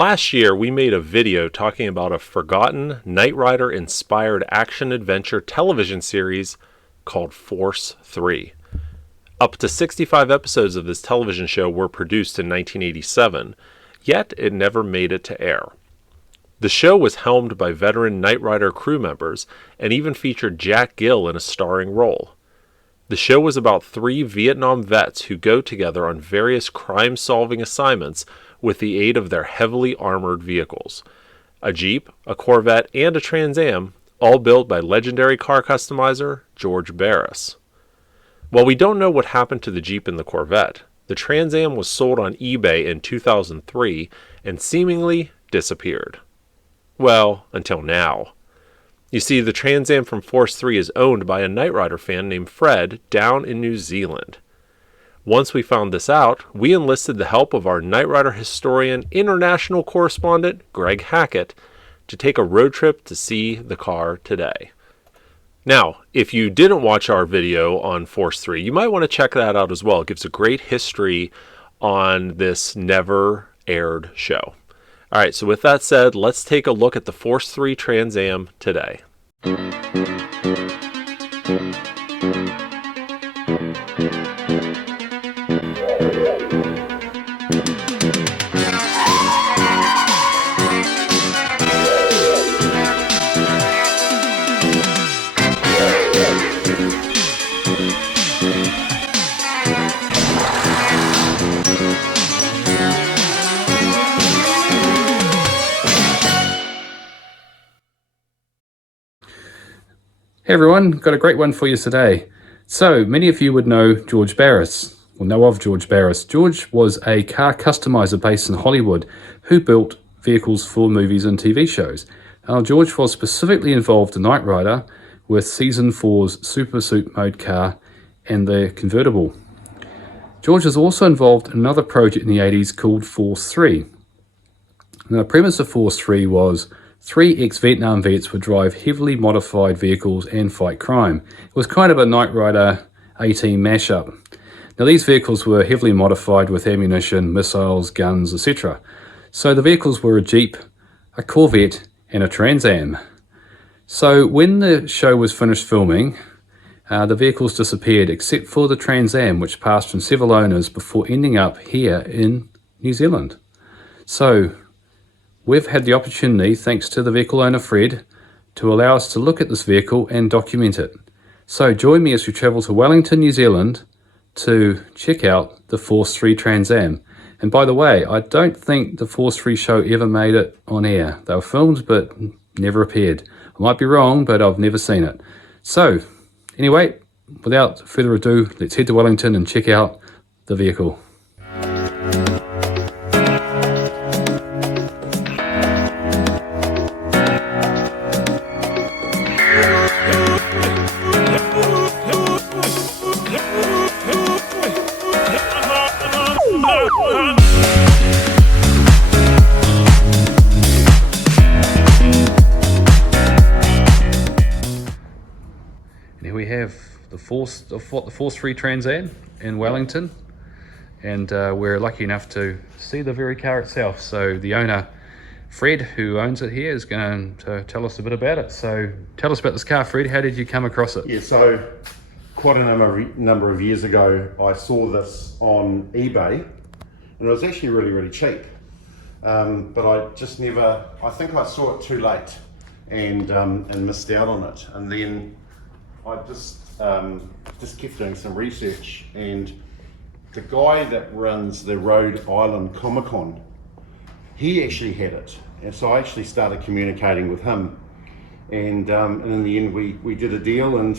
Last year, we made a video talking about a forgotten Knight Rider-inspired action-adventure television series called Force 3. Up to 65 episodes of this television show were produced in 1987, yet it never made it to air. The show was helmed by veteran Knight Rider crew members and even featured Jack Gill in a starring role. The show was about 3 Vietnam vets who go together on various crime-solving assignments with the aid of their heavily armored vehicles. A Jeep, a Corvette, and a Trans Am, all built by legendary car customizer George Barris. While we don't know what happened to the Jeep and the Corvette, the Trans Am was sold on eBay in 2003 and seemingly disappeared. Well, until now. You see, the Trans Am from Force 3 is owned by a Knight Rider fan named Fred down in New Zealand. Once we found this out, we enlisted the help of our Knight Rider historian international correspondent, Greg Hackett, to take a road trip to see the car today. Now, if you didn't watch our video on Force 3, you might want to check that out as well. It gives a great history on this never-aired show. All right, so with that said, let's take a look at the Force 3 Trans Am today. Hey everyone, got a great one for you today. So, many of you would know George Barris, or know of George Barris. George was a car customizer based in Hollywood who built vehicles for movies and TV shows. George was specifically involved in Knight Rider with Season 4's Super Suit Mode car and the convertible. George was also involved in another project in the 80s called Force 3. Now, the premise of Force 3 was 3 ex-Vietnam vets would drive heavily modified vehicles and fight crime. It was kind of a Knight Rider A-Team mashup. Now these vehicles were heavily modified with ammunition, missiles, guns, etc. So the vehicles were a Jeep, a Corvette, and a Trans Am. So when the show was finished filming, the vehicles disappeared except for the Trans Am, which passed from several owners before ending up here in New Zealand. So we've had the opportunity, thanks to the vehicle owner Fred, to allow us to look at this vehicle and document it. So join me as we travel to Wellington, New Zealand to check out the Force 3 Trans Am. And by the way, I don't think the Force 3 show ever made it on air. They were filmed but never appeared. I might be wrong, but I've never seen it. So anyway, without further ado, let's head to Wellington and check out the vehicle. The Force 3 Trans Am in Wellington, and we're lucky enough to see the very car itself. So the owner, Fred, who owns it here, is going to tell us a bit about it. So tell us about this car, Fred. How did you come across it? Yeah, so quite a number of years ago, I saw this on eBay, and it was actually really cheap. But I just never, I think I saw it too late and missed out on it. And then I just kept doing some research, and the guy that runs the Rhode Island Comic Con, he actually had it, and so I actually started communicating with him, and in the end we did a deal, and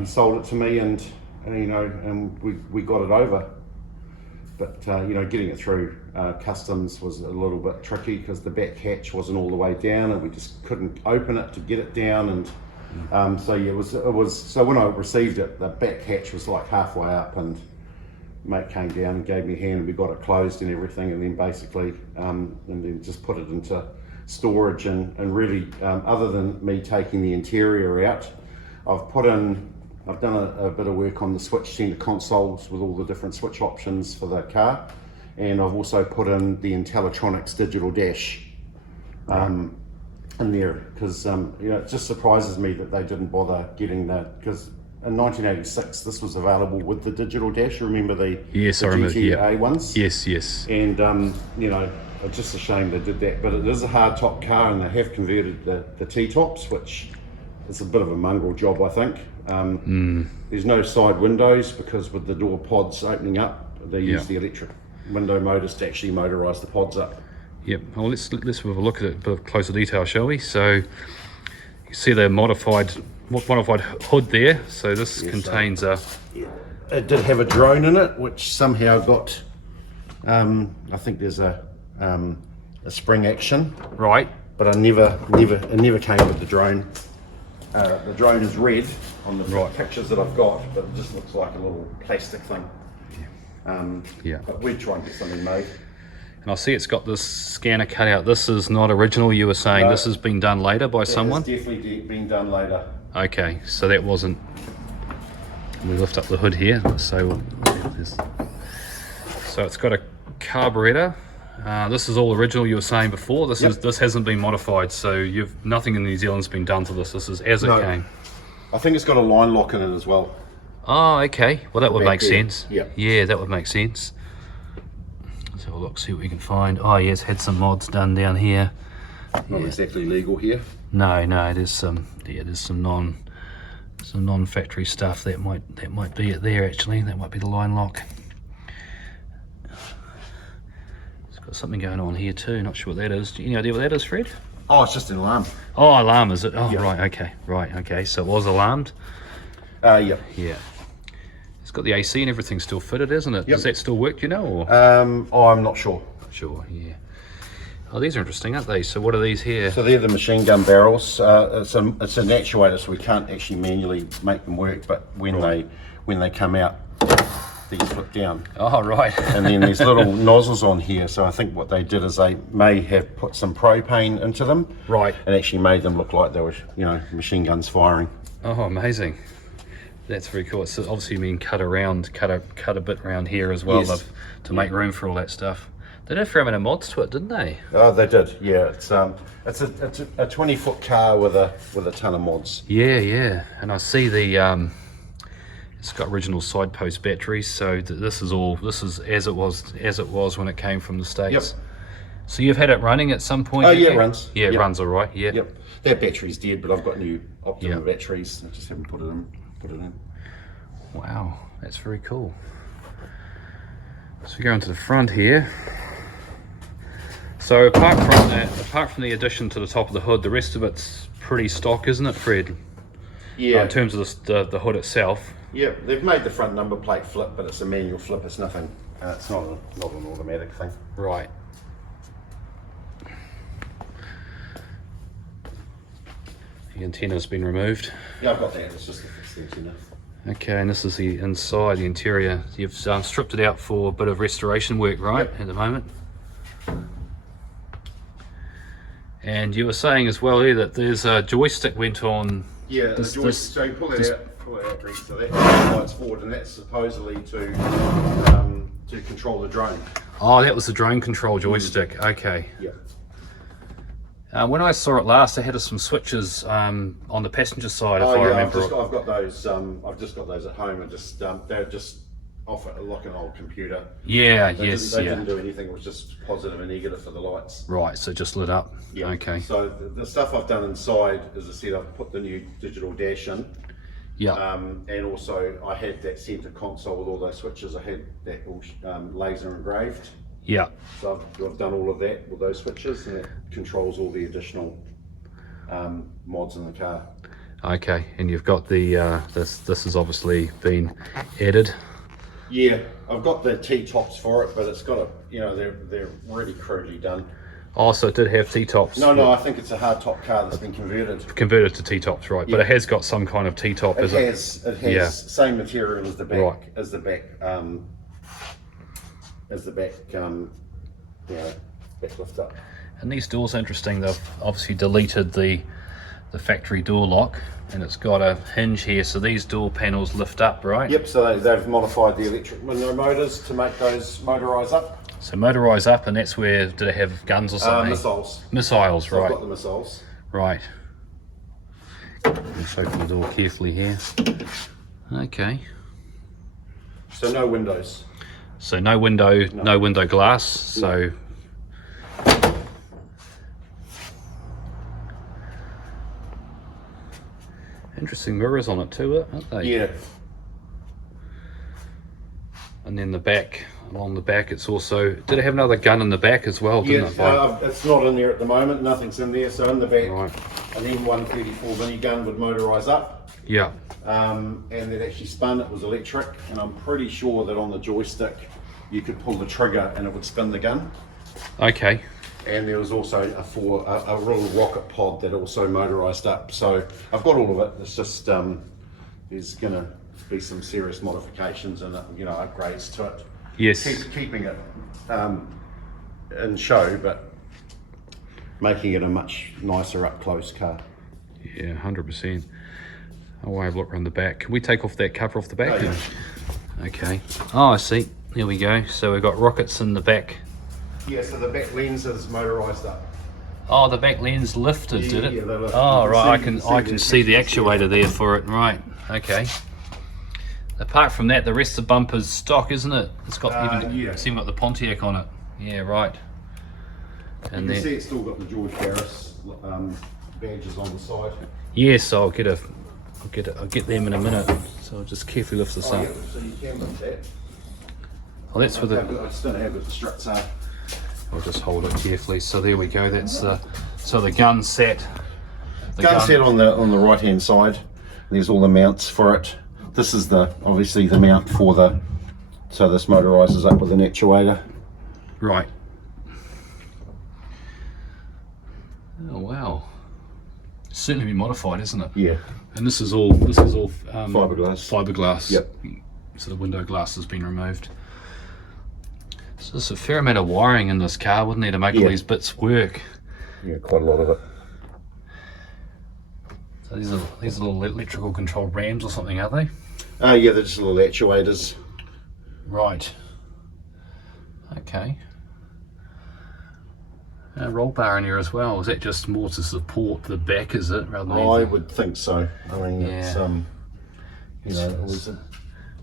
he sold it to me, and we got it over. But getting it through customs was a little bit tricky because the back hatch wasn't all the way down, and we just couldn't open it to get it down, and so yeah, it was. So when I received it, the back hatch was like halfway up, and mate came down and gave me a hand, and we got it closed and everything, and then basically, and then just put it into storage, and really, other than me taking the interior out, I've done a bit of work on the switch center consoles with all the different switch options for the car, and I've also put in the Intellitronics digital dash in there, because it just surprises me that they didn't bother getting that, because in 1986 this was available with the digital dash. Remember the GTA ones? Yes. And it's just a shame they did that, but it is a hard top car, and they have converted the T-tops, which is a bit of a mongrel job, I think. There's no side windows, because with the door pods opening up, they use the electric window motors to actually motorise the pods up. Yep. Well, let's have a look at it in a bit of closer detail, shall we? So you see the modified hood there. So this contains a. It did have a drone in it, which somehow got. I think there's a spring action. Right. But it never came with the drone. The drone is red on the pictures that I've got, but it just looks like a little plastic thing. But we'd try and get something made. And I see it's got this scanner cutout. This is not original, you were saying. No, this has been done later by someone? It's definitely been done later. Okay, so that wasn't... We lift up the hood here. So it's got a carburetor. This is all original, you were saying before. This hasn't been modified, so nothing in New Zealand's been done to this. This is as it came. I think it's got a line lock in it as well. Oh, okay. Well, that would make sense. Yeah, that would make sense. Let's have a look, see what we can find. Oh, yeah, it's had some mods done down here. Not exactly legal here. No, there's some non-factory stuff that might be it there actually. That might be the line lock. It's got something going on here too. Not sure what that is. Do you know what that is, Fred? Oh, it's just an alarm. Oh, alarm is it? Oh, right, okay. So it was alarmed. Yeah. It's got the AC and everything still fitted, isn't it? Does that still work, do you know? Or? I'm not sure. Sure, yeah. Oh, these are interesting, aren't they? So what are these here? So they're the machine gun barrels. It's an actuator, so we can't actually manually make them work, but when they come out, these flip down. Oh, right. And then there's little nozzles on here, so I think what they did is they may have put some propane into them. Right. And actually made them look like they were, machine guns firing. Oh, amazing. That's very cool. So obviously you mean cut a bit around here as well, to make room for all that stuff. They did a fair amount of mods to it, didn't they? Oh, they did. Yeah, it's a 20-foot car with a ton of mods. Yeah. And I see the it's got original side post batteries. So this is as it was when it came from the States. Yep. So you've had it running at some point? Oh yeah, it runs. Yeah, it runs all right. Yeah. Yep. That battery's dead, but I've got new optimum batteries. I just haven't put it in. Wow, that's very cool. So we go into the front here. So apart from the addition to the top of the hood, the rest of it's pretty stock, isn't it, Fred? Yeah. In terms of the hood itself. Yeah, they've made the front number plate flip, but it's a manual flip. It's nothing. It's not an automatic thing. Right. The antenna's been removed. Yeah, I've got that. It's just a fixed antenna. Okay, and this is the inside, the interior. You've stripped it out for a bit of restoration work, right, at the moment? And you were saying as well here that there's a joystick went on. Yeah, the joystick. So you pull it out, Greg, so that slides forward, and that's supposedly to control the drone. Oh, that was the drone control joystick. Okay. Yeah. When I saw it last, they had some switches on the passenger side, if I remember. I've got those. I've just got those at home, and they're just off it like an old computer. Yeah. They didn't do anything. It was just positive and negative for the lights. Right. So just lit up. Yeah. Okay. So the stuff I've done inside, as I said, I've put the new digital dash in. Yeah. And also I had that center console with all those switches. I had that all laser engraved. Yeah. So I've done all of that with those switches, and it controls all the additional mods in the car. Okay, and you've got the this has obviously been added. Yeah, I've got the T-tops for it, but it's got they're really crudely done. Oh, so it did have T-tops? No, I think it's a hard top car that's been converted. Converted to T-tops, right? Yeah. But it has got some kind of T-top. It has same material as the back, right. as the back back lift up. And these doors are interesting. They've obviously deleted the factory door lock, and it's got a hinge here, so these door panels lift up, right? Yep, so they've modified the electric window motors to make those motorise up. So motorise up, and that's where, did it have guns or something? Missiles. Missiles, So right. I've got the missiles. Right. Let's open the door carefully here. Okay. So no windows. So no window, no window glass. So interesting mirrors on it too, aren't they? Yeah. And then the back, along the back, it's also, did it have another gun in the back as well? Didn't Yeah, it's not in there at the moment. Nothing's in there. So in the back, Right. an M134 minigun would motorise up. Yeah. And it actually spun. It was electric, and I'm pretty sure that on the joystick you could pull the trigger and it would spin the gun. Okay. And there was also a little rocket pod that also motorised up. So I've got all of it. It's just there's going to be some serious modifications and upgrades to it. Yes. Keeping it in show, but making it a much nicer up close car. Yeah, 100%. I'll have a look around the back. Can we take off that cover off the back? Oh, yeah. Okay. Oh, I see. There we go. So we've got rockets in the back. Yeah, so the back lens is motorised up. Oh, the back lens lifted, did it? Yeah, they lifted. Oh, You right. can I can see the actuator there for it. Right. Okay. Apart from that, the rest of the bumper's stock, isn't it? It's got yeah. it's even got the Pontiac on it. Yeah, right. And You can then see it's still got the George Barris badges on the side. yes, I'll get them in a minute. So I'll just carefully lift this Oh, up. yeah, so you can lift that. Oh, that's with it. I just don't know how good the struts are. I'll just hold it carefully. So there we go. That's so the gun set. The Gun set on the right hand side. There's all the mounts for it. This is obviously the mount for so this motorises up with an actuator. Right. Oh wow. Certainly been modified, isn't it? Yeah. And this is all Fiberglass. Fiberglass. Yep. So the window glass has been removed. So there's a fair amount of wiring in this car, wouldn't there, to make all these bits work? Yeah, quite a lot of it. So these are little electrical controlled rams or something, are they? Yeah, they're just little actuators. Right. Okay. A roll bar in here as well. Is that just more to support the back, is it? Rather than I would think so. I mean, it's Yeah. it was a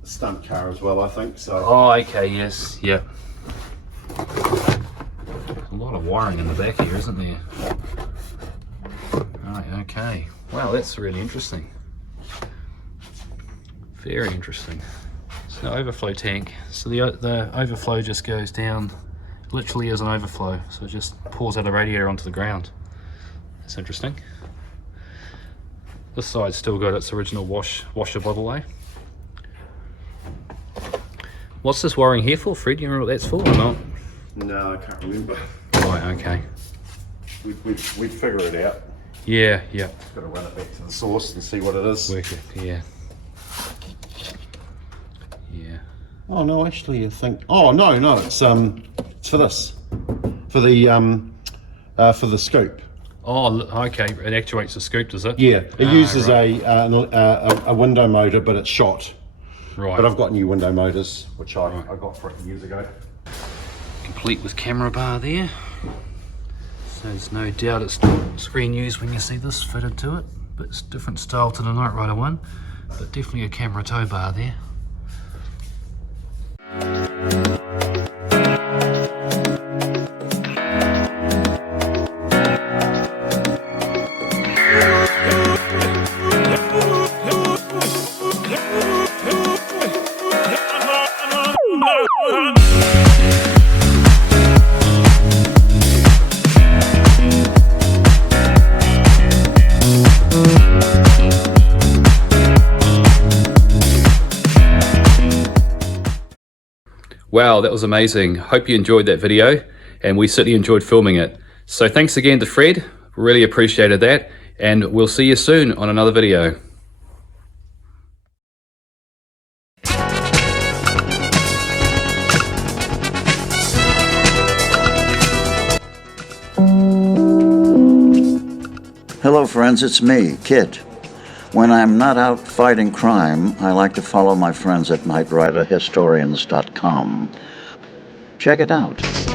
stunt car as well, I think. So Oh, okay, yes, yep. A lot of wiring in the back here, isn't there? Right, okay. Wow, that's really interesting. Very interesting. So overflow tank. So the overflow just goes down, literally as an overflow. So it just pours out the radiator onto the ground. That's interesting. This side's still got its original washer bottle, eh? What's this wiring here for, Fred? Do you remember what that's for or not? no, I can't remember. Right, okay. We'd figure it out. Yeah, yeah. Got to run it back to the source and see what it is. Work it, yeah. Yeah. Oh no, actually, I think. Oh no, it's for this, for the scoop. Oh, okay. It actuates the scoop, does it? Yeah, it uses right. a window motor, but it's shot. Right. But I've got new window motors, which I got for it years ago. Complete with camera bar there. So there's no doubt it's not screen used when you see this fitted to it, but it's different style to the Knight Rider one, but definitely a camera tow bar there. Wow, that was amazing. Hope you enjoyed that video, and we certainly enjoyed filming it. So thanks again to Fred, really appreciated that, and we'll see you soon on another video. Hello friends, it's me, Kit. When I'm not out fighting crime, I like to follow my friends at knightriderhistorians.com. Check it out.